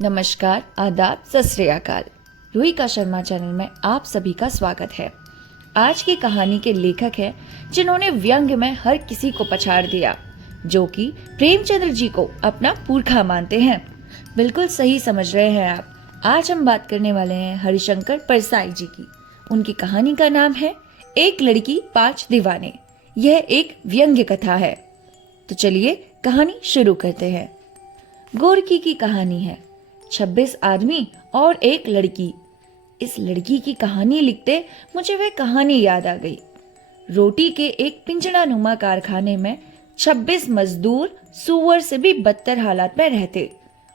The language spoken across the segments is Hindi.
नमस्कार, आदाब, सत श्री अकाल। रूही का शर्मा चैनल में आप सभी का स्वागत है। आज की कहानी के लेखक हैं जिन्होंने व्यंग्य में हर किसी को पछाड़ दिया, जो कि प्रेमचंद्र जी को अपना पुरखा मानते हैं। बिल्कुल सही समझ रहे हैं आप। आज हम बात करने वाले हैं हरिशंकर परसाई जी की। उनकी कहानी का नाम है एक लड़की 5 दीवाने। यह एक व्यंग्य कथा है। तो चलिए कहानी शुरू करते हैं। गोरकी की कहानी है। 26 आदमी और एक लड़की। इस लड़की की कहानी लिखते मुझे वह कहानी याद आ गई। रोटी के एक पिंजड़ा नुमा कारखाने में 26 मजदूर सुअर से भी बदतर हालात में रहते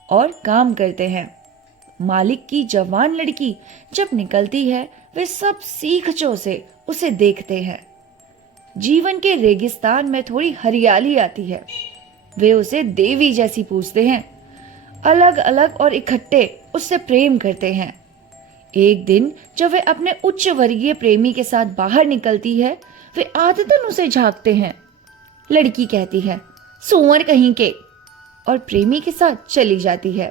और काम करते हैं। मालिक की जवान लड़की जब निकलती है, वे सब सीखचों से उसे देखते हैं। जीवन के रेगिस्तान में थोड़ी हरियाली आती है। वे उसे देवी जैसी पूजते हैं। अलग अलग और इकट्ठे उससे प्रेम करते हैं। एक दिन जब वे अपने उच्च वर्गीय प्रेमी के साथ बाहर निकलती है, वे आदतन उसे झांकते हैं। लड़की कहती है, सुअर कहीं के, और प्रेमी के साथ चली जाती है।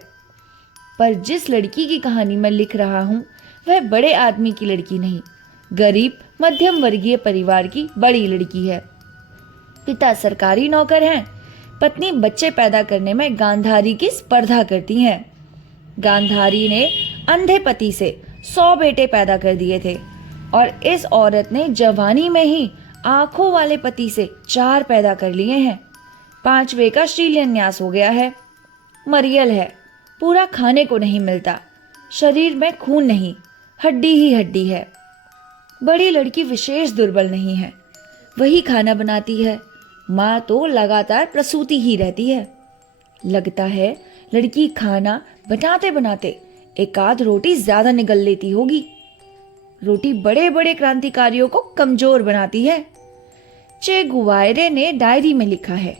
पर जिस लड़की की कहानी मैं लिख रहा हूं, वह बड़े आदमी की लड़की नहीं, गरीब मध्यम वर्गीय परिवार की बड़ी लड़की है। पिता सरकारी नौकर हैं। पत्नी बच्चे पैदा करने में गांधारी की स्पर्धा करती हैं। गांधारी ने अंधे पति से 100 बेटे पैदा कर दिए थे और इस औरत ने जवानी में ही आंखों वाले पति से 4 पैदा कर लिए हैं। 5वें का शिलान्यास हो गया है। मरियल है, पूरा खाने को नहीं मिलता। शरीर में खून नहीं, हड्डी ही हड्डी है। बड़ी लड़की विशेष दुर्बल नहीं है, वही खाना बनाती है। माँ तो लगातार प्रसूति ही रहती है। लगता है लड़की खाना बनाते बनाते एक आध रोटी ज्यादा निगल लेती होगी। रोटी बड़े बड़े क्रांतिकारियों को कमजोर बनाती है। चे गुवायरे ने डायरी में लिखा है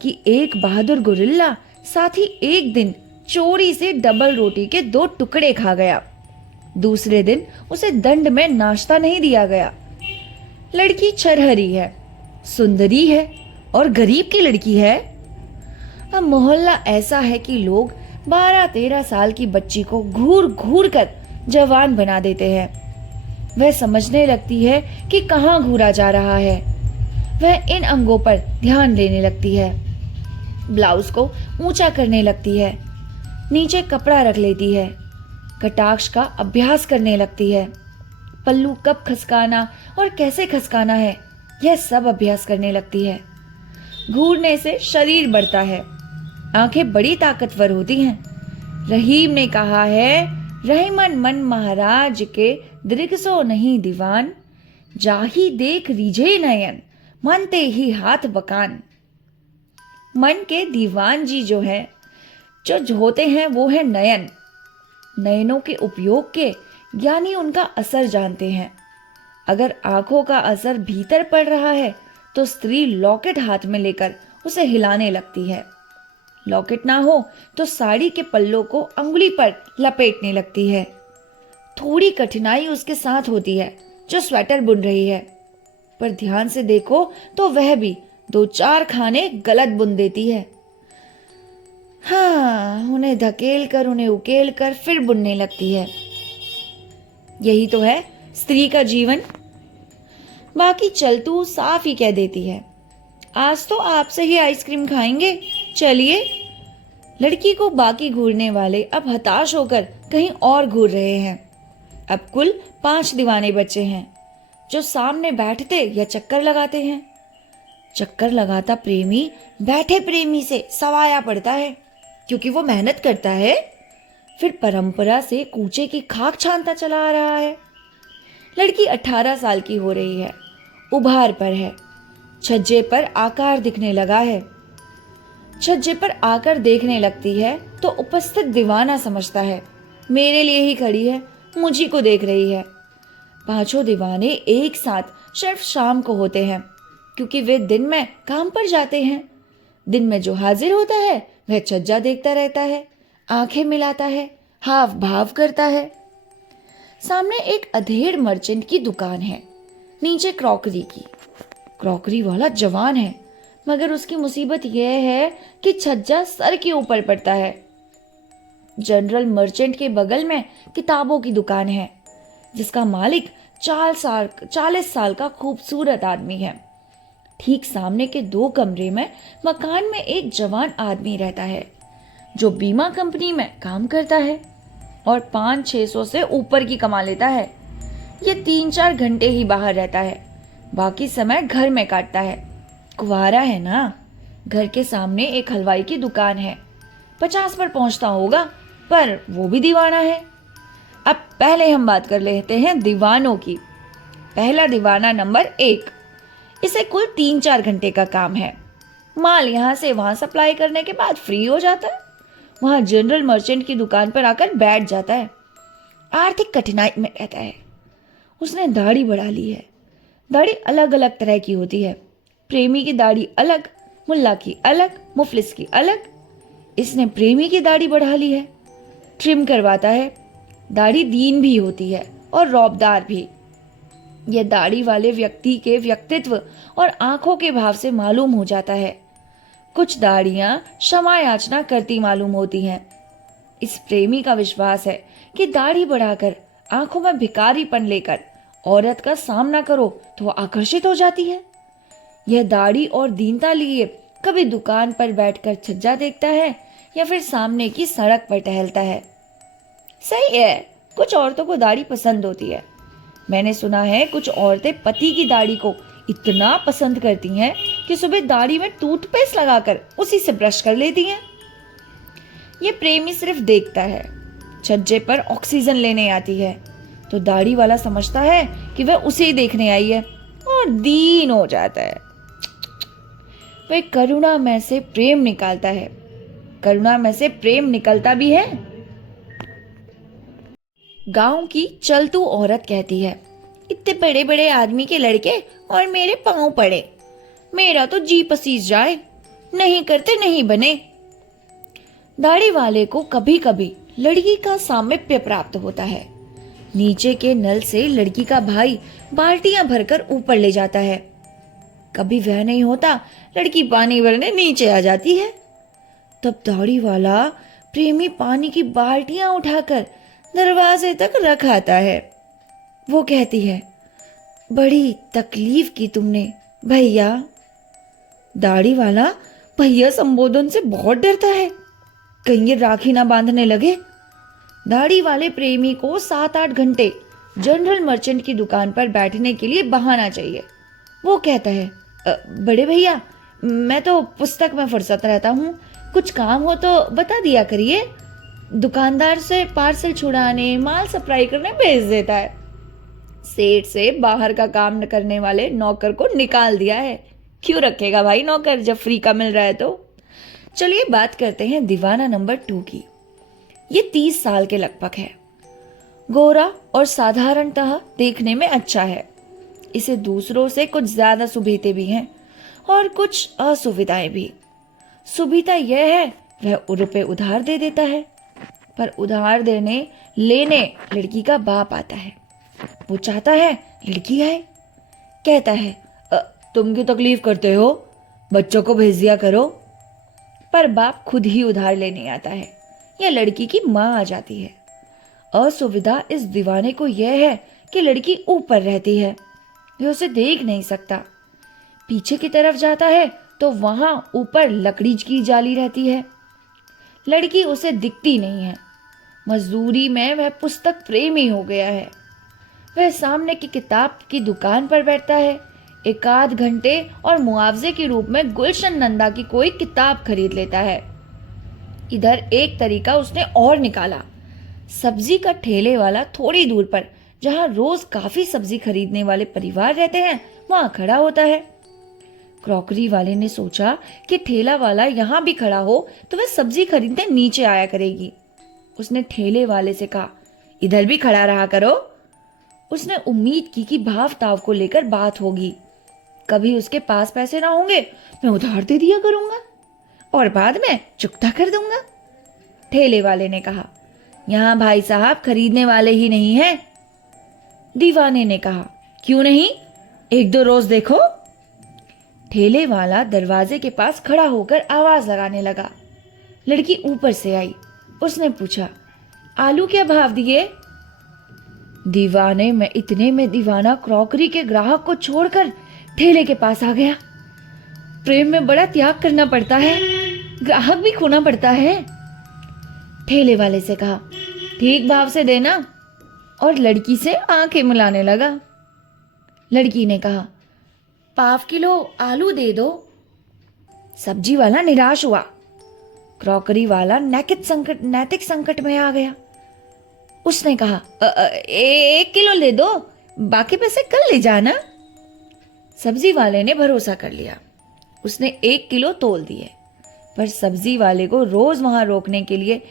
कि एक बहादुर गुरिल्ला साथी एक दिन चोरी से डबल रोटी के 2 टुकड़े खा गया। दूसरे दिन उसे दंड में नाश्ता नहीं दिया गया। लड़की छरहरी है, सुंदरी है और गरीब की लड़की है। अब मोहल्ला ऐसा है कि लोग 12-13 साल की बच्ची को घूर घूर कर जवान बना देते हैं। वह समझने लगती है कि कहाँ घूरा जा रहा है। वह इन अंगों पर ध्यान देने लगती है। ब्लाउज को ऊंचा करने लगती है, नीचे कपड़ा रख लेती है, कटाक्ष का अभ्यास करने लगती है। पल्लू कब खसकाना और कैसे खसकाना है, यह सब अभ्यास करने लगती है। घूरने से शरीर बढ़ता है, आंखें बड़ी ताकतवर होती हैं। रहीम ने कहा है, रहीमन मन महाराज के दृगसो नहीं दीवान, जाही देख रीझे नयन, मानते ही हाथ बकान। मन के दीवान जी जो होते हैं वो है नयन। नयनों के उपयोग के ज्ञानी उनका असर जानते हैं। अगर आंखों का असर भीतर पड़ रहा है तो स्त्री लॉकेट हाथ में लेकर उसे हिलाने लगती है। लॉकेट ना हो तो साड़ी के पल्लों को अंगुली पर लपेटने लगती है। थोड़ी कठिनाई उसके साथ होती है जो स्वेटर बुन रही है, पर ध्यान से देखो तो वह भी 2-4 खाने गलत बुन देती है। हाँ, उन्हें धकेल कर उन्हें उकेल कर फिर बुनने लगती है। यही तो है स्त्री का जीवन। बाकी चलतू साफ ही कह देती है, आज तो आपसे ही आइसक्रीम खाएंगे, चलिए। लड़की को बाकी घूरने वाले अब हताश होकर कहीं और घूर रहे हैं। अब कुल 5 दीवाने बच्चे हैं जो सामने बैठते या चक्कर लगाते हैं। चक्कर लगाता प्रेमी बैठे प्रेमी से सवाया पड़ता है, क्योंकि वो मेहनत करता है। फिर परंपरा से कूचे की खाक छानता चला आ रहा है। लड़की 18 साल की हो रही है, उभार पर है, छज्जे पर आकार दिखने लगा है। छज्जे पर आकर देखने लगती है तो उपस्थित दीवाना समझता है मेरे लिए ही खड़ी है, मुझी को देख रही है। 5 दीवाने एक साथ सिर्फ शाम को होते हैं, क्योंकि वे दिन में काम पर जाते हैं। दिन में जो हाजिर होता है वह छज्जा देखता रहता है, आंखें मिलाता है, हाव भाव करता है। सामने एक अधेड़ मर्चेंट की दुकान है, नीचे क्रॉकरी की। क्रॉकरी वाला जवान है, मगर उसकी मुसीबत यह है कि छज्जा सर के ऊपर पड़ता है। जनरल मर्चेंट के बगल में किताबों की दुकान है, जिसका मालिक 40 साल का खूबसूरत आदमी है। ठीक सामने के 2 कमरे में मकान में एक जवान आदमी रहता है, जो बीमा कंपनी में काम करता है और 500-600 से ऊपर की कमा लेता है। ये 3-4 घंटे ही बाहर रहता है, बाकी समय घर में काटता है। कुंवारा है ना। घर के सामने एक हलवाई की दुकान है। 50 पर पहुंचता होगा, पर वो भी दीवाना है। अब पहले हम बात कर लेते हैं दीवानों की। पहला दीवाना नंबर 1। इसे कुल 3-4 घंटे का काम है। माल यहाँ से वहां सप्लाई करने के बाद फ्री हो जाता है। वहां जनरल मर्चेंट की दुकान पर आकर बैठ जाता है। आर्थिक कठिनाई में रहता है। उसने दाढ़ी बढ़ा ली है। दाढ़ी अलग अलग तरह की होती है। प्रेमी की दाढ़ी अलग, मुल्ला की अलग, मुफलिस की अलग। इसने प्रेमी की दाढ़ी बढ़ा ली है। ट्रिम करवाता है। दाढ़ी दीन भी होती है और रौबदार भी। यह दाढ़ी वाले व्यक्ति के व्यक्तित्व और आंखों के भाव से मालूम हो जाता है। कुछ दाढ़ियां क्षमा याचना करती मालूम होती हैं। इस प्रेमी का विश्वास है कि दाढ़ी बढ़ाकर, आंखों में भिखारीपन लेकर औरत का सामना करो तो वो आकर्षित हो जाती है। यह दाढ़ी और दीनता लिए कभी दुकान पर बैठकर छज्जा देखता है या फिर सामने की सड़क पर टहलता है। सही है, कुछ औरतों को दाढ़ी पसंद होती है। मैंने सुना है कुछ औरतें पति की दाढ़ी को इतना पसंद करती हैं कि सुबह दाढ़ी में टूथपेस्ट लगाकर उसी से ब्रश कर लेती हैं। ये प्रेमी सिर्फ देखता है। छज्जे पर ऑक्सीजन लेने आती है तो दाढ़ी वाला समझता है कि वह उसे ही देखने आई है और दीन हो जाता है। वह करुणा में से प्रेम निकालता है। करुणा में से प्रेम निकलता भी है। गांव की चलतू औरत कहती है, इतने बड़े बड़े आदमी के लड़के और मेरे पांव पड़े। मेरा तो जी पसीज जाए। नहीं करते नहीं बने। दाढ़ी वाले को कभी कभी लड़की का सामीप्य प्राप्त होता है। नीचे के नल से लड़की का भाई बाल्टियां भरकर ऊपर ले जाता है। कभी वह नहीं होता, लड़की पानी भरने नीचे आ जाती है। तब दाढ़ी वाला प्रेमी पानी की बाल्टियां उठाकर दरवाजे तक रख आता है। वो कहती है, बड़ी तकलीफ की तुमने भैया। दाढ़ी वाला भैया संबोधन से बहुत डरता है, कहीं ये राखी ना बांधने लगे। दाढ़ी वाले प्रेमी को 7-8 घंटे जनरल मर्चेंट की दुकान पर बैठने के लिए बहाना चाहिए। वो कहता है, बड़े भैया, मैं तो पुस्तक में फुर्सत रहता हूँ, कुछ काम हो तो बता दिया करिए। दुकानदार से पार्सल छुड़ाने, माल सप्लाई करने भेज देता है। सेठ से बाहर का काम न करने वाले नौकर को निकाल दिया है। क्यों रखेगा भाई नौकर जब फ्री का मिल रहा है तो। चलिए बात करते हैं दीवाना नंबर 2 की। ये 30 साल के लगभग है। गोरा और साधारणतः देखने में अच्छा है। इसे दूसरों से कुछ ज्यादा सुविधाएं भी हैं और कुछ असुविधाएं भी। सुविधा यह है, वह रुपए उधार दे देता है, पर उधार देने लेने लड़की का बाप आता है। वो चाहता है लड़की आए। कहता है, तुम क्यों तकलीफ करते हो, बच्चों को भेज दिया करो। पर बाप खुद ही उधार लेने आता है या लड़की की माँ आ जाती है। असुविधा इस दीवाने को यह है कि लड़की ऊपर रहती है, वह उसे देख नहीं सकता। पीछे की तरफ जाता है तो वहां ऊपर लकड़ी की जाली रहती है। लड़की उसे दिखती नहीं है। मजदूरी में वह पुस्तक प्रेमी हो गया है। वह सामने की किताब की दुकान पर बैठता है, 1-8 घंटे और मुआवजे के रूप में गुलशन नंदा की कोई किताब खरीद लेता है। इधर एक तरीका उसने और निकाला। सब्जी का ठेले वाला थोड़ी दूर पर, जहां रोज काफी सब्जी खरीदने वाले परिवार रहते हैं, वहां खड़ा होता है। क्रॉकरी वाले ने सोचा कि ठेला वाला यहाँ भी खड़ा हो तो वह सब्जी खरीदने नीचे आया करेगी। उसने ठेले वाले से कहा, इधर भी खड़ा रहा करो। उसने उम्मीद की कि भाव ताव को लेकर बात होगी। कभी उसके पास पैसे ना होंगे, मैं उधार दे दिया करूंगा और बाद में चुकता कर दूंगा। ठेले वाले ने कहा, यहाँ भाई साहब खरीदने वाले ही नहीं हैं। दीवाने ने कहा, क्यों नहीं, 1-2 रोज देखो। ठेले वाला दरवाजे के पास खड़ा होकर आवाज लगाने लगा। लड़की ऊपर से आई। उसने पूछा, आलू क्या भाव दिए? दीवाने में इतने में दीवाना क्रॉकरी के ग्राहक को छोड़कर ठेले के पास आ गया। प्रेम में बड़ा त्याग करना पड़ता है, ग्राहक भी खोना पड़ता है। ठेले वाले से कहा, ठीक भाव से देना, और लड़की से आंखें मिलाने लगा। लड़की ने कहा, ½ किलो आलू दे दो। सब्जी वाला निराश हुआ। क्रॉकरी वाला नैतिक संकट में आ गया। उसने कहा, 1 किलो ले दो, बाकी पैसे कल ले जाना। सब्जी वाले ने भरोसा कर लिया। उसने 1 किलो तोल दिए, पर सब्जी वाले को रोज वहां रोकने के लिए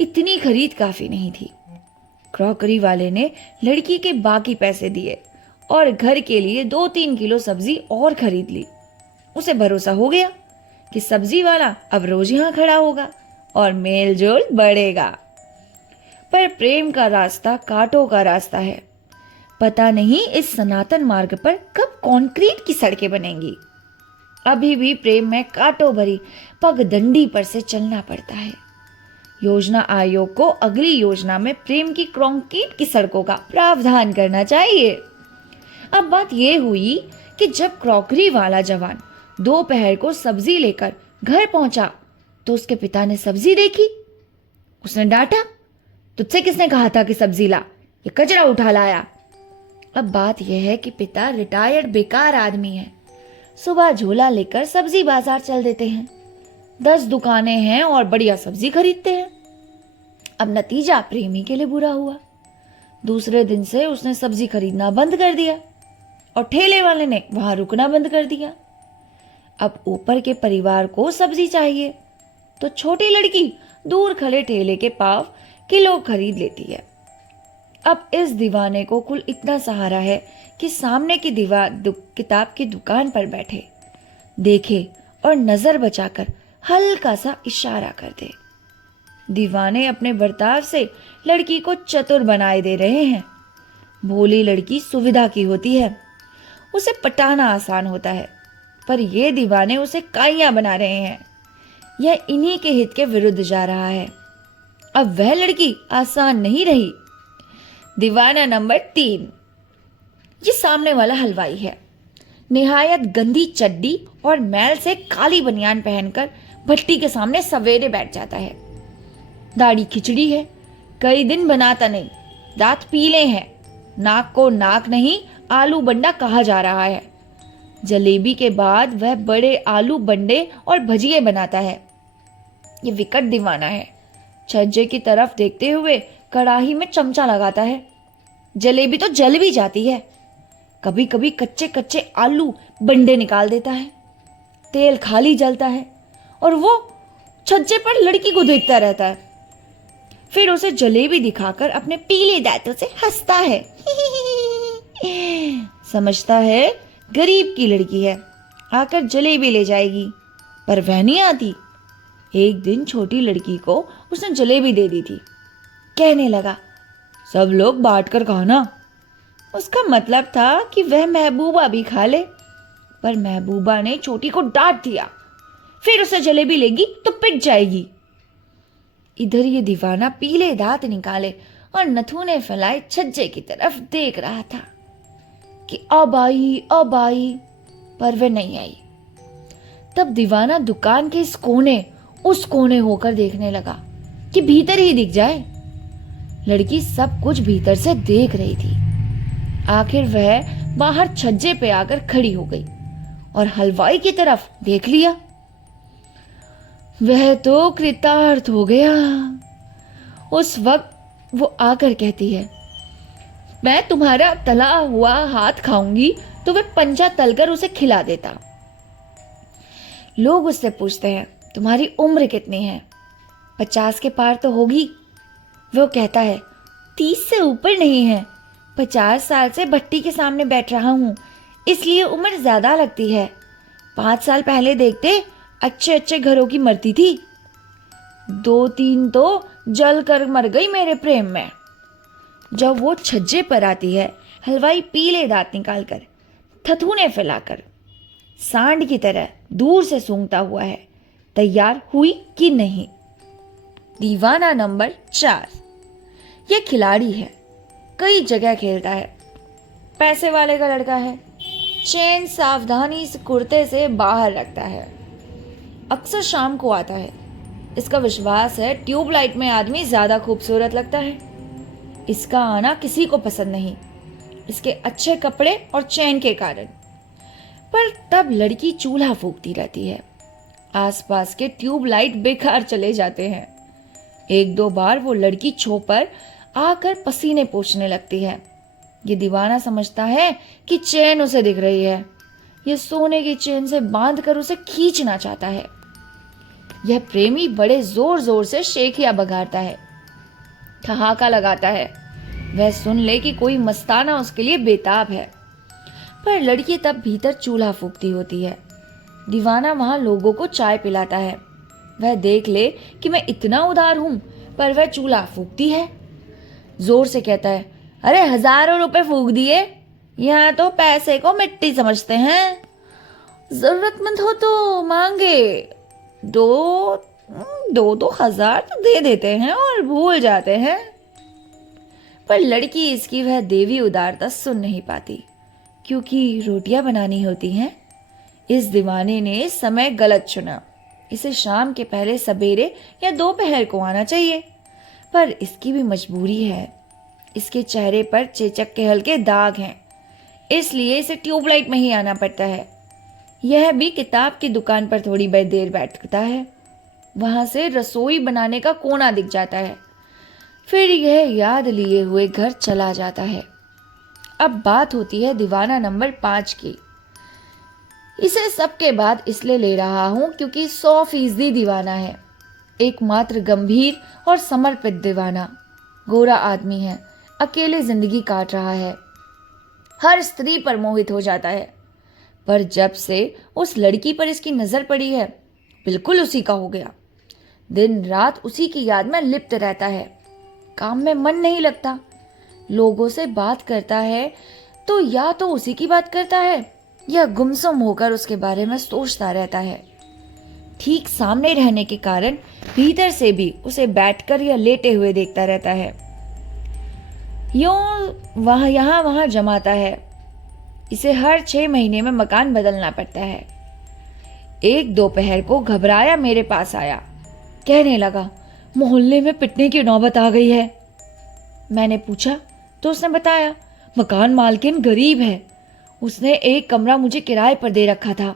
इतनी खरीद काफी नहीं थी। क्रॉकरी वाले ने लड़की के बाकी पैसे दिए और घर के लिए 2-3 किलो सब्जी और खरीद ली। उसे भरोसा हो गया कि सब्जी वाला अब रोज यहां खड़ा होगा और मेल जोल बढ़ेगा। पर प्रेम का रास्ता कांटों का रास्ता है। पता नहीं इस सनातन मार्ग पर कब कंक्रीट की सड़कें बनेंगी। अभी भी प्रेम में कांटों भरी पगडंडी पर से चलना पड़ता है। योजना आयोग को अगली योजना में प्रेम की कंक्रीट की सड़कों का प्रावधान करना चाहिए। अब बात यह हुई कि जब क्रॉकरी वाला जवान दोपहर को सब्जी लेकर घर पहुंचा तो उसके पिता ने सब्जी देखी। उसने डांटा, तुझसे किसने कहा था कि सब्जी ला, ये कचरा उठा लाया। अब बात यह है कि पिता रिटायर्ड बेकार आदमी है। सुबह झोला लेकर सब्जी बाजार चल देते हैं, 10 दुकानें हैं और बढ़िया सब्जी खरीदते हैं। अब नतीजा प्रेमी के लिए बुरा हुआ। दूसरे दिन से उसने सब्जी खरीदना बंद कर दिया और ठेले वाले ने वहां रुकना बंद कर दिया। अब ऊपर के परिवार को सब्जी चाहिए तो छोटी लड़की दूर खड़े ठेले के पाव किलो खरीद लेती है। अब इस दीवाने को कुल इतना सहारा है कि सामने की किताब की दुकान पर बैठे, देखे और नजर बचाकर हल्का सा इशारा कर दे। दीवाने अपने बर्ताव से लड़की को चतुर बनाए दे रहे हैं। भोली लड़की सुविधा की होती है, उसे पटाना आसान होता है, पर ये दीवाने उसे काइयां बना रहे हैं। यह इन्हीं के हित के विरुद्ध जा रहा है। अब वह लड़की आसान नहीं रही। दीवाना नंबर 3, ये सामने वाला हलवाई है। निहायत गंदी चड्डी और मैल से काली बनियान पहनकर भट्टी के सामने सवेरे बैठ जाता है। दाढ़ी खिचड़ी है, कई दिन बनाता नहीं, दांत पीले हैं, नाक को नाक नहीं आलू बंडा कहा जा रहा है। जलेबी के बाद वह बड़े आलू बंडे और भजिए बनाता है। ये विकट दीवाना है। छज्जे की तरफ देखते हुए कड़ाही में चमचा लगाता है। जलेबी तो जल भी जाती है। कभी कभी कच्चे कच्चे आलू बंडे निकाल देता है। तेल खाली जलता है और वो छज्जे पर लड़की को देखता रहता है। फिर उसे जलेबी दिखाकर अपने पीले दांतों से हंसता है। समझता है गरीब की लड़की है, आकर जलेबी ले जाएगी, पर वह नहीं आती। एक दिन छोटी लड़की को उसने जलेबी दे दी थी। कहने लगा, सब लोग बांट कर खाना। उसका मतलब था कि वह महबूबा भी खा ले, पर महबूबा ने छोटी को डांट दिया, फिर उसे जलेबी लेगी तो पिट जाएगी। इधर ये दीवाना पीले दांत निकाले और नथुने फैलाए छज्जे की तरफ देख रहा था कि अब आई, पर वह नहीं आई। तब दीवाना दुकान के उस कोने होकर देखने लगा कि भीतर ही दिख जाए। लड़की सब कुछ भीतर से देख रही थी। आखिर वह बाहर छज्जे पे आकर खड़ी हो गई और हलवाई की तरफ देख लिया। वह तो कृतार्थ हो गया। उस वक्त वो आकर कहती है, मैं तुम्हारा तला हुआ हाथ खाऊंगी, तो वह पंजा तलकर उसे खिला देता। लोग उससे पूछते हैं, तुम्हारी उम्र कितनी है? 50 के पार तो होगी। वो कहता है, 30 से ऊपर नहीं है, 50 साल से भट्टी के सामने बैठ रहा हूं, इसलिए उम्र ज्यादा लगती है। 5 साल पहले देखते अच्छे अच्छे घरों की मरती थी, 2-3 तो जल कर मर गई मेरे प्रेम में। जब वो छज्जे पर आती है, हलवाई पीले दांत निकालकर थथुने फैलाकर सांड की तरह दूर से सूंघता हुआ है, तैयार हुई कि नहीं। दीवाना नंबर 4। यह खिलाड़ी है, कई जगह खेलता है, पैसे वाले का लड़का है, चेन सावधानी से कुर्ते से बाहर रखता है, अक्सर शाम को आता है। इसका विश्वास है ट्यूबलाइट में आदमी ज्यादा खूबसूरत लगता है। इसका आना किसी को पसंद नहीं, इसके अच्छे कपड़े और चैन के कारण। पर तब लड़की चूल्हा फूंकती रहती है, आसपास के ट्यूबलाइट बेकार चले जाते हैं। एक दो बार वो लड़की छो पर आकर पसीने पोंछने लगती है। ये दीवाना समझता है कि चैन उसे दिख रही है। ये सोने की चैन से बांधकर उसे खींचना चाहता है। यह प्रेमी बड़े जोर जोर से शेखिया बघारता है, ठहाका लगाता है। वह सुन ले कि कोई मस्ताना उसके लिए बेताब है। पर लड़की तब भीतर चूल्हा फूंकती होती है। दीवाना वहां लोगों को चाय पिलाता है। वह देख ले कि मैं इतना उदार हूं, पर वह चूल्हा फूंकती है। जोर से कहता है, अरे हजारों रुपए फूंक दिए, यहाँ तो पैसे को मिट्टी समझते हैं। जरूरतमंद हो तो मांगे, दो हजार तो दे देते हैं और भूल जाते हैं। पर लड़की इसकी वह देवी उदारता सुन नहीं पाती, क्योंकि रोटियां बनानी होती हैं। इस दीवाने ने समय गलत चुना। इसे शाम के पहले सवेरे या दोपहर को आना चाहिए, पर इसकी भी मजबूरी है। इसके चेहरे पर चेचक के हल्के दाग हैं, इसलिए इसे ट्यूबलाइट में ही आना पड़ता है। यह भी किताब की दुकान पर थोड़ी देर बैठता है। वहां से रसोई बनाने का कोना दिख जाता है। फिर यह याद लिए हुए घर चला जाता है। अब बात होती है दीवाना नंबर 5 की। इसे सबके बाद इसलिए ले रहा हूं क्योंकि 100% दीवाना है। एकमात्र गंभीर और समर्पित दीवाना। गोरा आदमी है, अकेले जिंदगी काट रहा है, हर स्त्री पर मोहित हो जाता है। पर जब से उस लड़की पर इसकी नजर पड़ी है, बिल्कुल उसी का हो गया। दिन रात उसी की याद में लिप्त रहता है। काम में मन नहीं लगता। लोगों से बात करता है तो या तो उसी की बात करता है या गुमसुम होकर उसके बारे में सोचता रहता है। ठीक सामने रहने के कारण भीतर से भी उसे बैठकर या लेटे हुए देखता रहता है। यूं वहां जमाता है। इसे हर 6 महीने में मकान बदलना पड़ता है। एक दोपहर को घबराया मेरे पास आया, कहने लगा, मोहल्ले में पिटने की नौबत आ गई है। मैंने पूछा तो उसने बताया, मकान मालकिन गरीब है, उसने एक कमरा मुझे किराए पर दे रखा था।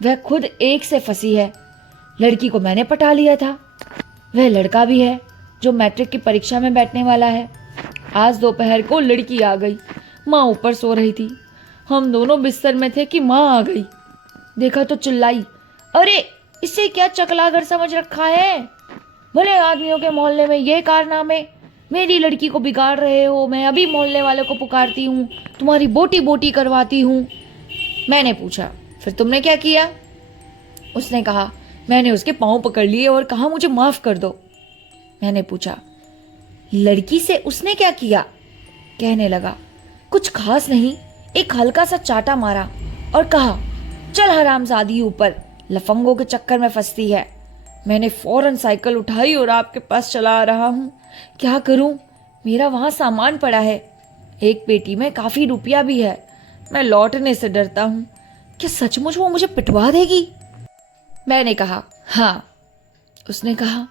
वह खुद एक से फंसी है। लड़की को मैंने पटा लिया था। वह लड़का भी है जो मैट्रिक की परीक्षा में बैठने वाला है। आज दोपहर को लड़की आ गई। माँ ऊपर सो रही थी। हम दोनों बिस्तर में थे कि माँ आ गई। देखा तो चिल्लाई, अरे इसे क्या चकलागर समझ रखा है? भले आदमियों के मोहल्ले में ये कारनामे, मेरी लड़की को बिगाड़ रहे हो। मैं अभी मोहल्ले वालों को पुकारती हूँ, तुम्हारी बोटी बोटी करवाती हूँ। मैंने पूछा, फिर तुमने क्या किया? उसने कहा, मैंने उसके पाँव पकड़ लिए और कहा, मुझे माफ कर दो। मैंने पूछा, लड़की से उसने क्या किया? कहने लगा, कुछ खास नहीं, एक हल्का सा चाटा मारा और कहा, चल हरामजादी ऊपर, लफंगों के चक्कर में फंसती है। मैंने फौरन साइकिल उठाई और आपके पास चला आ रहा हूँ। क्या करूँ, मेरा वहाँ सामान पड़ा है, एक पेटी में काफी रुपया भी है। मैं लौटने से डरता हूँ। क्या सचमुच वो मुझे पिटवा देगी? मैंने कहा, हाँ। उसने कहा,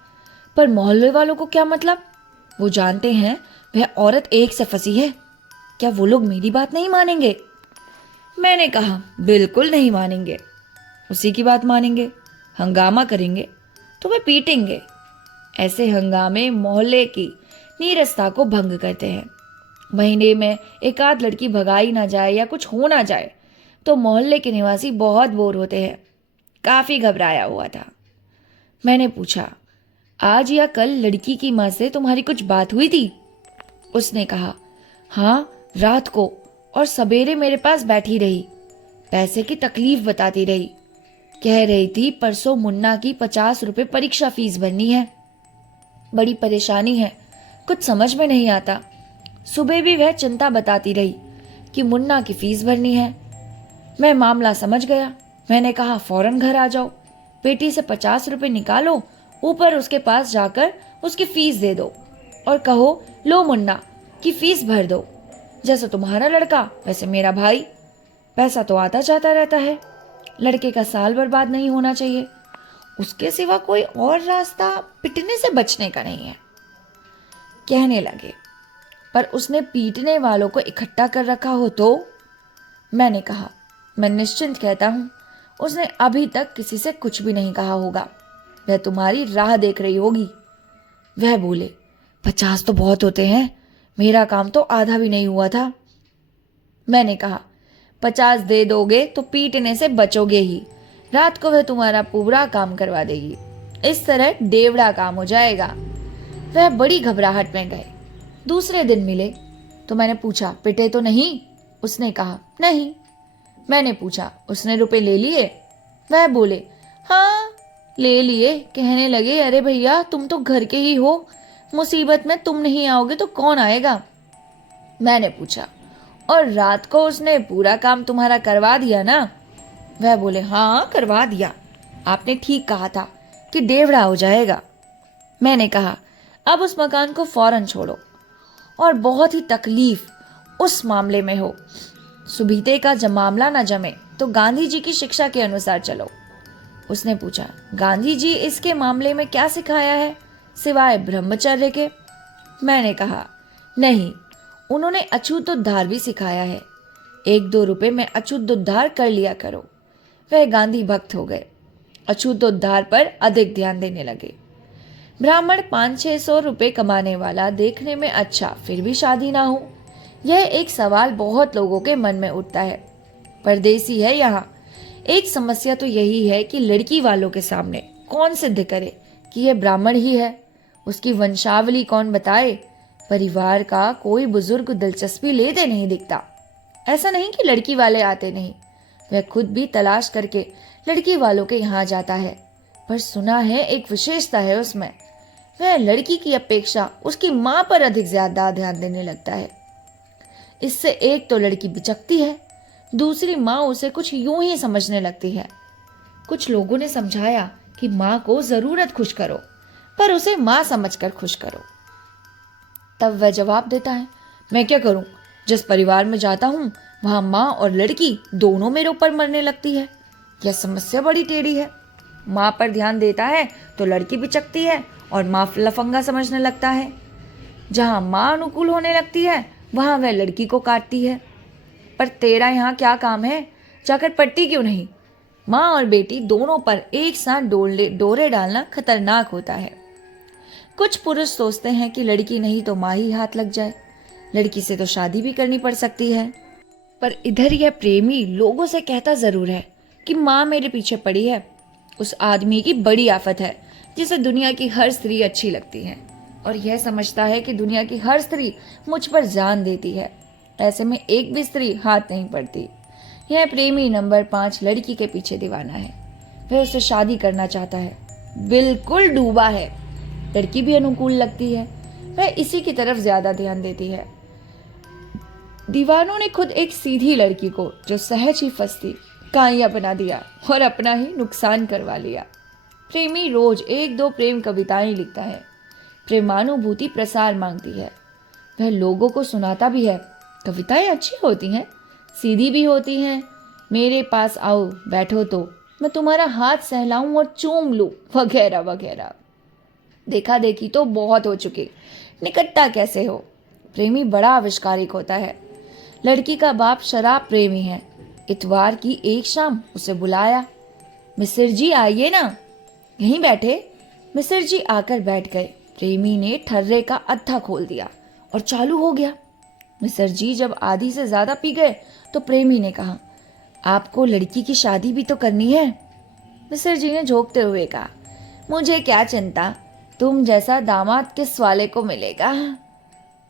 पर मोहल्ले वालों को क्या मतलब? वो जानते हैं वह औरत एक से फंसी है। क्या वो लोग मेरी बात नहीं मानेंगे? मैंने कहा, बिल्कुल नहीं मानेंगे। उसी की बात मानेंगे, हंगामा करेंगे, तुम्हें पीटेंगे। ऐसे हंगामे मोहल्ले की नीरसता को भंग करते हैं। महीने में एक आध लड़की भगाई ना जाए या कुछ हो ना जाए तो मोहल्ले के निवासी बहुत बोर होते हैं। काफी घबराया हुआ था। मैंने पूछा, आज या कल लड़की की माँ से तुम्हारी कुछ बात हुई थी? उसने कहा, हाँ, रात को, और सवेरे मेरे पास बैठी रही, पैसे की तकलीफ बताती रही। कह रही थी परसों मुन्ना की 50 रुपए परीक्षा फीस भरनी है। बड़ी परेशानी है, कुछ समझ में नहीं आता। सुबह भी वह चिंता बताती रही कि मुन्ना की फीस भरनी है। मैं मामला समझ गया। मैंने कहा, फौरन घर आ जाओ, पेटी से 50 रुपए निकालो ऊपर उसके पास जाकर उसकी फीस दे दो और कहो, लो मुन्ना की फीस भर दो। जैसे तुम्हारा लड़का वैसे मेरा भाई, पैसा तो आता जाता रहता है, लड़के का साल बर्बाद नहीं होना चाहिए, उसके सिवा कोई और रास्ता पिटने से बचने का नहीं है, कहने लगे। पर उसने पीटने वालों को इकट्ठा कर रखा हो तो? मैंने कहा, मैं निश्चिंत कहता हूं, उसने अभी तक किसी से कुछ भी नहीं कहा होगा, वह तुम्हारी राह देख रही होगी। वह बोले, 50 तो बहुत होते हैं, मेरा काम तो आधा भी नहीं हुआ था। मैंने कहा, 50 दे दोगे तो पीटने से बचोगे ही, रात को वह तुम्हारा पूरा काम करवा देगी, इस तरह डेवड़ा काम हो जाएगा। वह बड़ी घबराहट में गए। दूसरे दिन मिले तो मैंने पूछा, पिटे तो नहीं? उसने कहा, नहीं। मैंने पूछा, उसने रुपए ले लिए? वह बोले, हाँ ले लिए। कहने लगे, अरे भैया तुम तो घर के ही हो, मुसीबत में तुम नहीं आओगे तो कौन आएगा? मैंने पूछा, और रात को उसने पूरा काम तुम्हारा करवा दिया ना? वह बोले, हाँ करवा दिया, आपने ठीक कहा था कि डेवड़ा हो जाएगा। मैंने कहा, अब उस मकान को फौरन छोड़ो और बहुत ही तकलीफ उस मामले में हो, सुबीते का जब मामला न जमे तो गांधी जी की शिक्षा के अनुसार चलो। उसने पूछा, गांधी जी इसके मामले में क्या सिखाया है सिवाय ब्रह्मचर्य के? मैंने कहा, नहीं, उन्होंने अछूत उद्धार भी सिखाया है, 1-2 रुपए में अछूत उद्धार कर लिया करो। वह गांधी भक्त हो गए, अछूत उद्धार पर अधिक ध्यान देने लगे। ब्राह्मण 500-600 रुपए कमाने वाला देखने में अच्छा, फिर भी शादी ना हो, यह एक सवाल बहुत लोगों के मन में उठता है। परदेसी है यहाँ, एक समस्या तो यही है कि लड़की वालों के सामने कौन सिद्ध करे कि यह ब्राह्मण ही है, उसकी वंशावली कौन बताए। परिवार का कोई बुजुर्ग दिलचस्पी लेते नहीं दिखता। ऐसा नहीं कि लड़की वाले आते नहीं, वह खुद भी तलाश करके लड़की वालों के यहाँ जाता है, पर सुना है एक विशेषता है उसमें, वह लड़की की अपेक्षा उसकी माँ पर अधिक ज्यादा ध्यान देने लगता है। इससे एक तो लड़की बिचकती है, दूसरी माँ उसे कुछ यूं ही समझने लगती है। कुछ लोगों ने समझाया कि माँ को जरूरत खुश करो, पर उसे माँ समझकर खुश करो। तब वह जवाब देता है, मैं क्या करूं, जिस परिवार में जाता हूं वहां माँ और लड़की दोनों मेरे ऊपर मरने लगती है। यह समस्या बड़ी टेढ़ी है। माँ पर ध्यान देता है तो लड़की बिचकती है और माँ लफंगा समझने लगता है। जहां माँ अनुकूल होने लगती है वहां वह लड़की को काटती है। पर तेरा यहाँ क्या काम है, जाकर पट्टी क्यों नहीं? माँ और बेटी दोनों पर एक साथ डोरे डालना खतरनाक होता है। कुछ पुरुष सोचते हैं कि लड़की नहीं तो माँ ही हाथ लग जाए, लड़की से तो शादी भी करनी पड़ सकती है। पर इधर यह प्रेमी लोगों से कहता जरूर है कि माँ मेरे पीछे पड़ी है। उस आदमी की बड़ी आफत है जिसे दुनिया की हर स्त्री अच्छी लगती है, और यह समझता है कि दुनिया की हर स्त्री मुझ पर जान देती है। ऐसे में एक भी स्त्री हाथ नहीं पड़ती। यह प्रेमी नंबर 5 लड़की के पीछे दीवाना है, वह उससे शादी करना चाहता है, बिल्कुल डूबा है। लड़की भी अनुकूल लगती है, वह इसी की तरफ ज्यादा ध्यान देती है। दीवानों ने खुद एक सीधी लड़की को जो सहज ही फंसती काइया बना दिया और अपना ही नुकसान करवा लिया। प्रेमी रोज 1-2 प्रेम कविताएं लिखता है, प्रेमानुभूति प्रसार मांगती है, वह लोगों को सुनाता भी है। कविताएं अच्छी होती हैं, सीधी भी होती हैं। मेरे पास आओ बैठो तो मैं तुम्हारा हाथ सहलाऊं और चूम लूं, वगैरह वगैरह। देखा देखी तो बहुत हो चुकी, निकटता कैसे हो। प्रेमी बड़ा आविष्कारिक होता है। लड़की का बाप शराब प्रेमी है। इतवार की एक शाम उसे बुलाया, मिसिर जी आइए ना, यहीं बैठे। मिसिर जी आकर बैठ गए। प्रेमी ने ठर्रे का अद्धा खोल दिया और चालू हो गया। मिसिर जी जब आधी से ज्यादा पी गए तो प्रेमी ने कहा, आपको लड़की की शादी भी तो करनी है। मिसिर जी ने झोंकते हुए कहा, मुझे क्या चिंता, तुम जैसा दामाद किस वाले को मिलेगा,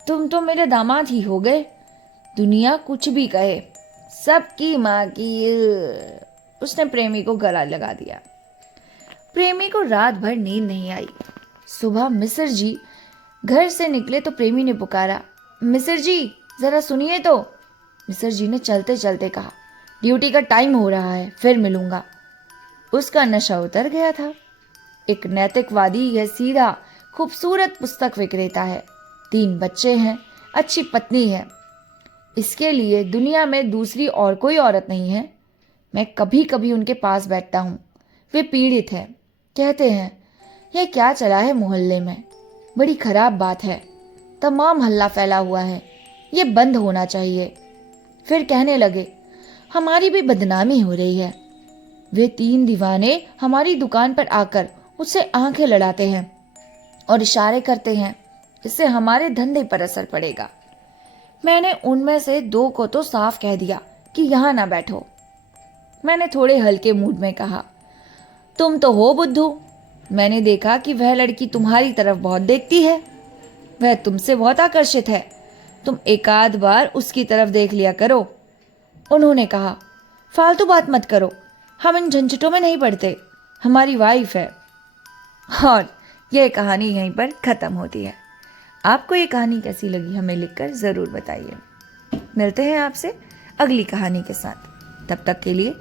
तुम तो मेरे दामाद ही हो गए। दुनिया कुछ भी कहे, सबकी माँ की। उसने प्रेमी को गला लगा दिया। प्रेमी को रात भर नींद नहीं आई। सुबह मिसिर जी घर से निकले तो प्रेमी ने पुकारा, मिसिर जी जरा सुनिए तो। मिसिर जी ने चलते चलते कहा, ड्यूटी का टाइम हो रहा है, फिर मिलूंगा। उसका नशा उतर गया था। एक नैतिकवादी यह सीधा खूबसूरत पुस्तक विक्रेता है, 3 बच्चे हैं, अच्छी पत्नी है। इसके लिए दुनिया में दूसरी और कोई औरत नहीं है। मैं कभी कभी उनके पास बैठता हूँ। वे पीड़ित हैं, कहते हैं यह क्या चला है मोहल्ले में, बड़ी खराब बात है, तमाम हल्ला फैला हुआ है, ये बंद होना चाहिए। फिर कहने लगे हमारी भी बदनामी हो रही है। वे 3 दीवाने हमारी दुकान पर आकर उससे आंखें लड़ाते हैं और इशारे करते हैं, इससे हमारे धंधे पर असर पड़ेगा। मैंने उनमें से 2 को तो साफ कह दिया कि यहाँ ना बैठो। मैंने थोड़े हल्के मूड में कहा, तुम तो हो बुद्धू, मैंने देखा कि वह लड़की तुम्हारी तरफ बहुत देखती है, वह तुमसे बहुत आकर्षित है, तुम एक आध बार उसकी तरफ देख लिया करो। उन्होंने कहा, फालतू बात मत करो, हम इन झंझटों में नहीं पड़ते, हमारी वाइफ है। और यह कहानी यहीं पर ख़त्म होती है। आपको ये कहानी कैसी लगी हमें लिखकर ज़रूर बताइए। मिलते हैं आपसे अगली कहानी के साथ, तब तक के लिए